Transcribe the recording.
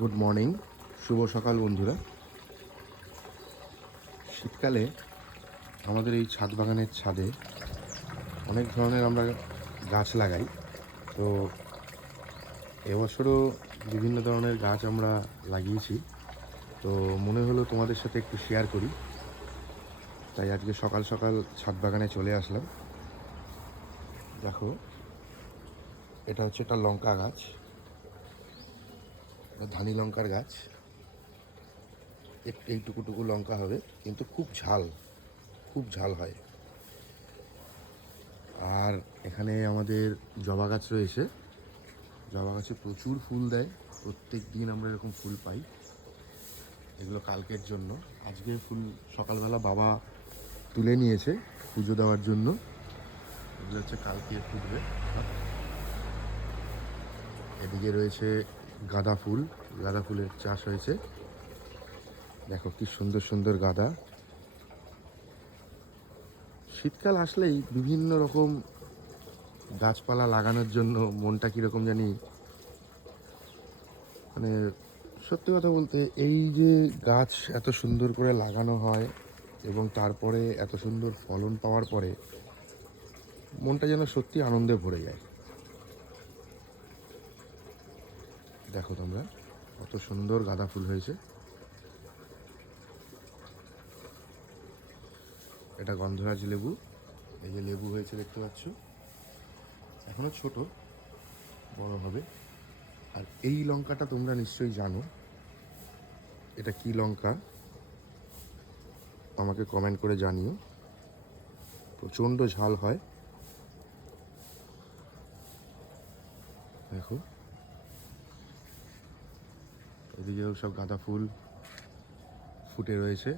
Good morning, শুভ সকাল বন্ধুরা। শীতকালে আমাদের এই ছাদ বাগানের ছাদে অনেক ধরনের আমরা গাছ লাগাই। তো এবছরও বিভিন্ন ধরনের গাছ আমরা লাগিয়েছি। তো মনে হলো তোমাদের সাথে একটু শেয়ার করি, তাই আজকে সকাল সকাল ছাদ বাগানে চলে আসলাম। দেখো, এটা হচ্ছে একটা লঙ্কা গাছ, ধানি লঙ্কার গাছ। এইটুকুটুকু লঙ্কা হবে, কিন্তু খুব ঝাল, খুব ঝাল হয়। আর এখানে আমাদের জবা গাছ রয়েছে। জবা গাছে প্রচুর ফুল দেয়, প্রত্যেক দিন আমরা এরকম ফুল পাই। এগুলো কালকের জন্য, আজকে ফুল সকালবেলা বাবা তুলে নিয়েছে পুজো দেওয়ার জন্য। এগুলো হচ্ছে কালকে ফুটবে। এদিকে রয়েছে গাঁদা ফুল, গাঁদা ফুলের চাষ হয়েছে। দেখো কি সুন্দর সুন্দর গাঁদা। শীতকাল আসলেই বিভিন্ন রকম গাছপালা লাগানোর জন্য মনটা কীরকম জানি, মানে সত্যি কথা বলতে, এই যে গাছ এত সুন্দর করে লাগানো হয় এবং তারপরে এত সুন্দর ফলন পাওয়ার পরে মনটা যেন সত্যি আনন্দে ভরে যায়। দেখো তোমরা, কত সুন্দর গাঁদা ফুল হয়েছে। এটা গন্ধরাজ লেবু। এই যে লেবু হয়েছে দেখতে পাচ্ছ, এখনো ছোট, বড় হবে। আর এই লঙ্কাটা তোমরা নিশ্চয়ই জানো, এটা কি লঙ্কা আমাকে কমেন্ট করে জানিও। প্রচণ্ড ঝাল হয়। দেখো, এদিকেও সব গাঁদা ফুল ফুটে রয়েছে।